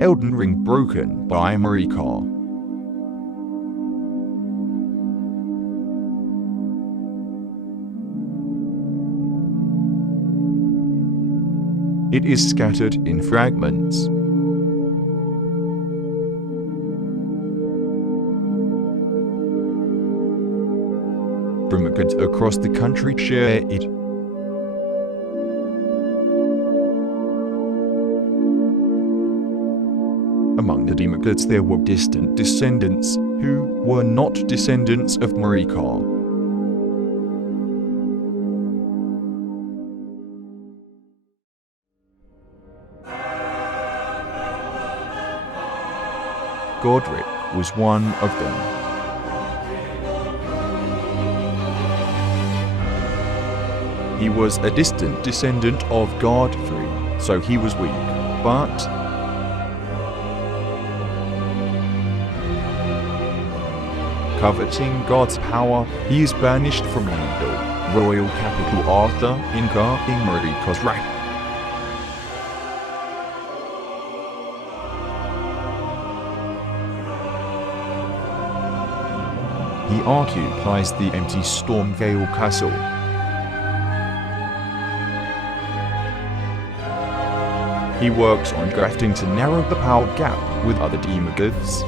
Elden Ring broken by Miquella. It is scattered in fragments. Demigods across the country share it. Among the Demigods there were distant descendants, who were not descendants of Miquella. Godrick was one of them. He was a distant descendant of Godfrey, so he was weak, but coveting God's power, he is banished from Leyndell, royal capital Arthur, in Miquella's wrath. He occupies the empty Stormveil castle. He works on grafting to narrow the power gap with other Demigods.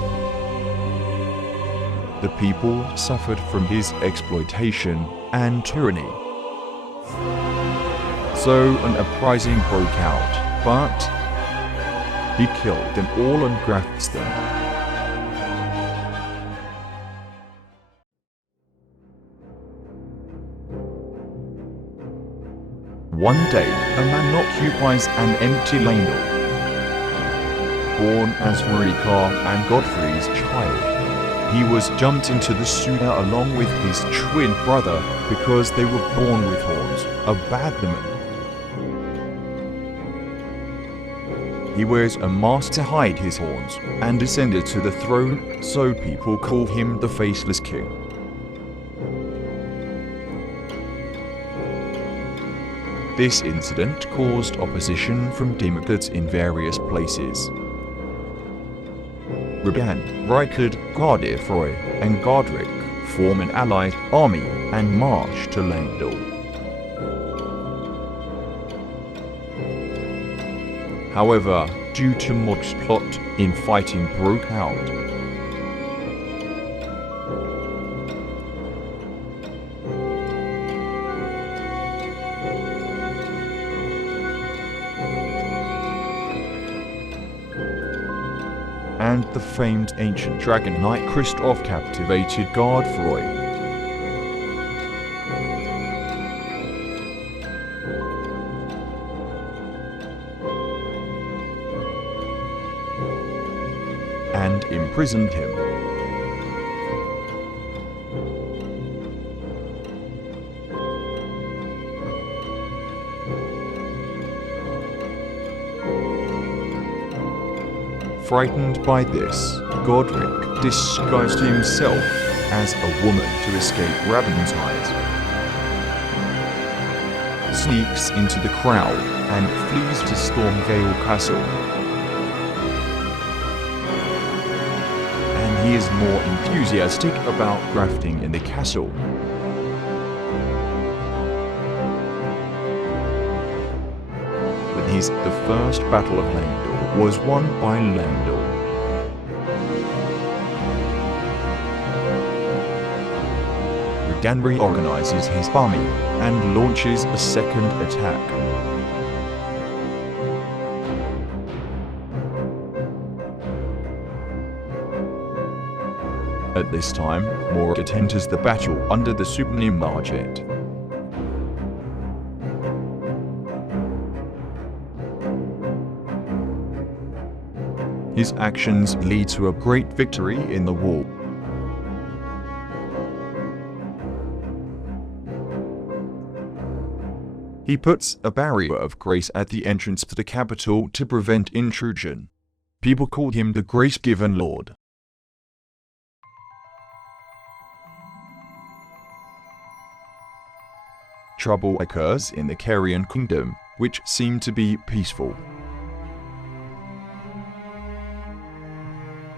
The people suffered from his exploitation and tyranny. So an uprising broke out, but he killed them all and grafts them. One day, a man occupies an empty Leyndell. Born as Miquella and Godfrey's child, he was jumped into the sewer along with his twin brother because they were born with horns, a bad omen. He wears a mask to hide his horns and ascended to the throne, so people call him the Faceless King. This incident caused opposition from Demigods in various places. Raya, Godrick, and Godrick form an allied army and march to Leyndell. However, due to Mog's plot, infighting broke out. And the famed ancient dragon knight Kristoff captivated Godfrey. And imprisoned him. Frightened by this, Godrick disguised himself as a woman to escape Raven's eyes, sneaks into the crowd and flees to Stormveil Castle. And he is more enthusiastic about grafting in the castle. The first Battle of Leyndell was won by Leyndell. Godrick organizes his army and launches a second attack. At this time, Morgoth enters the battle under the pseudonym Margit. His actions lead to a great victory in the war. He puts a barrier of grace at the entrance to the capital to prevent intrusion. People call him the Grace-Given Lord. Trouble occurs in the Carian kingdom, which seemed to be peaceful.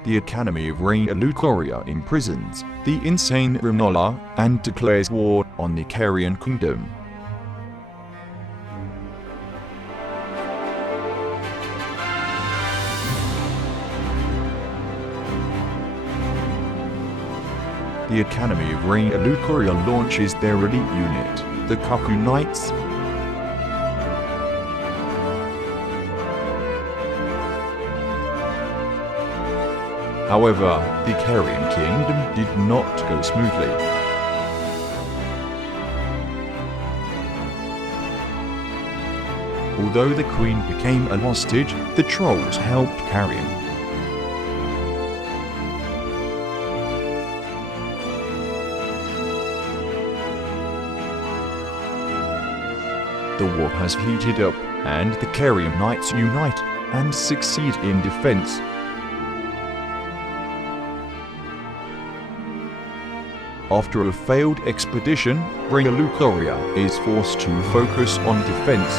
the Academy of Raya Lucaria imprisons the insane Rinola and declares war on the Carian kingdom. The Academy of Raya Lucaria launches their elite unit, the Cuckoo Knights. However, the Carian kingdom did not go smoothly. Although the queen became a hostage, the trolls helped Carian. The war has heated up, and the Carian Knights unite and succeed in defense. After a failed expedition, Raya Lucaria is forced to focus on defense.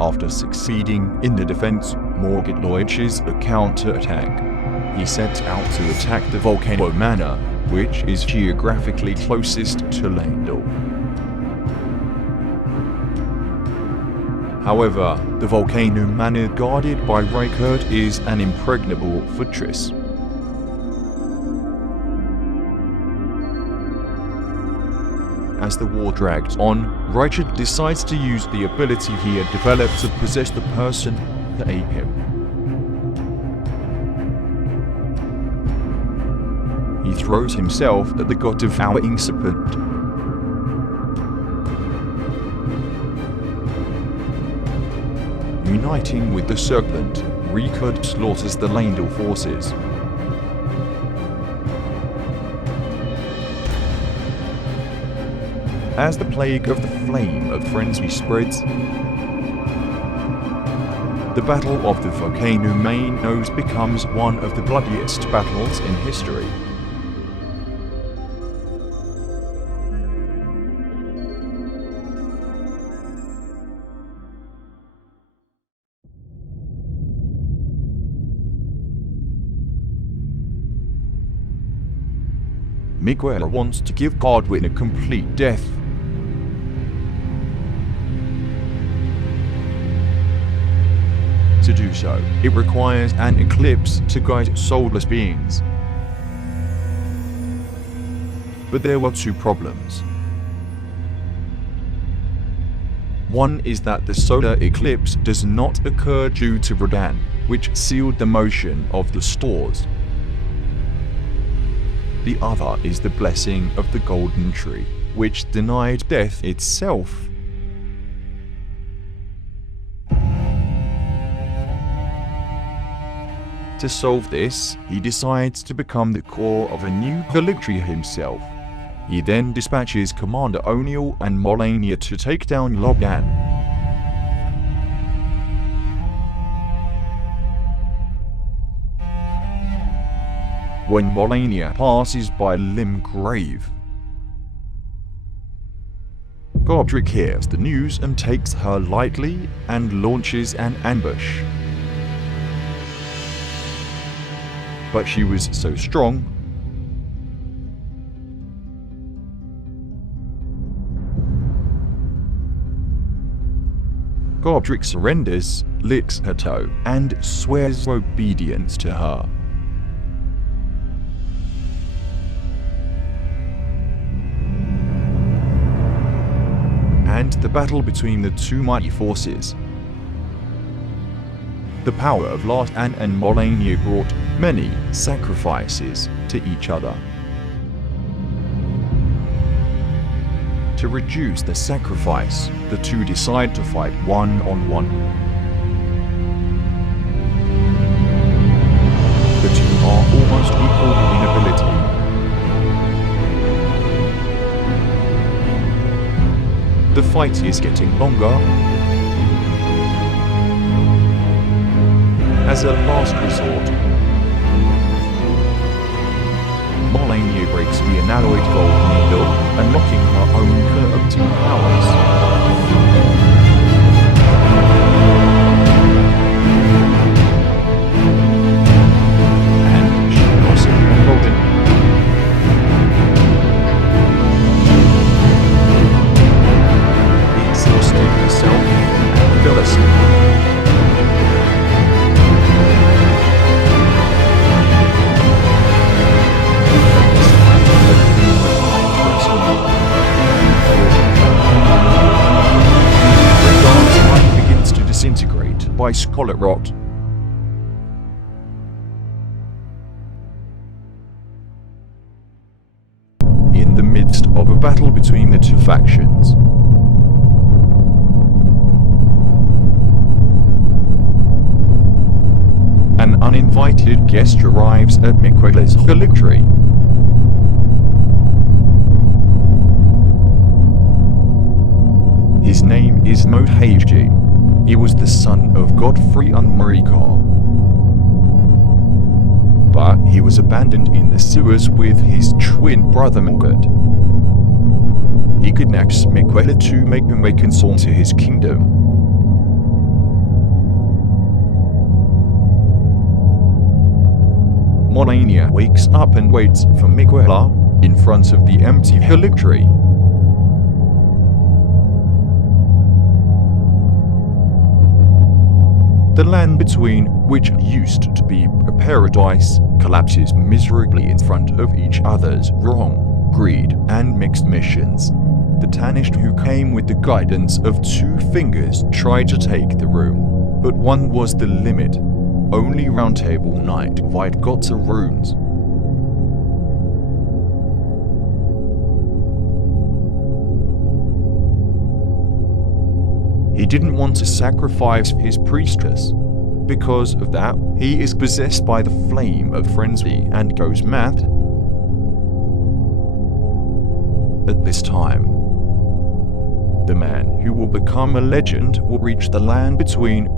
After succeeding in the defense, Morgott launches a counter-attack. He sets out to attack the Volcano Manor, which is geographically closest to Leyndell. However, the Volcano Manor guarded by Raya is an impregnable fortress. As the war drags on, Raya decides to use the ability he had developed to possess the person to aid him. He throws himself at the god-devouring serpent. Uniting with the serpent, Raya slaughters the Leyndell forces. As the plague of the flame of frenzy spreads, the Battle of the Volcano Manor becomes one of the bloodiest battles in history. Miquella wants to give Godrick a complete death. To do so, it requires an eclipse to guide soulless beings. But there were two problems. One is that the solar eclipse does not occur due to Radan, which sealed the motion of the stars. The other is the blessing of the golden tree, which denied death itself. To solve this, he decides to become the core of a new military himself. He then dispatches Commander Aeonia and Miquella to take down Radan. When Miquella passes by Limgrave, Godrick hears the news and takes her lightly and launches an ambush. But she was so strong, Godrick surrenders, licks her toe, and swears obedience to her. And the battle between the two mighty forces. The power of Radan and Miquella brought many sacrifices to each other. To reduce the sacrifice, the two decide to fight one-on-one. The two are almost equal in ability. The fight is getting longer. As a last resort, Miquella breaks an alloyed gold needle, unlocking her own corrupting powers. And she also enrolled in exhausted herself and fell asleep. Disintegrate by scarlet rot. In the midst of a battle between the two factions, an uninvited guest arrives at Miquella's Tree. His name is Mohaji. He was the son of Godfrey and Marika. But he was abandoned in the sewers with his twin brother Morgott. He kidnaps Miquella to make him a consort to his kingdom. Molania wakes up and waits for Miquella in front of the empty Tree. The land between, which used to be a paradise, collapses miserably in front of each other's wrong, greed, and mixed missions. The Tarnished who came with the guidance of 2 fingers tried to take the room, but 1 was the limit. Only Roundtable Knight White got the runes. He didn't want to sacrifice his priestess. Because of that, he is possessed by the flame of frenzy and goes mad. At this time, the man who will become a legend will reach the land between,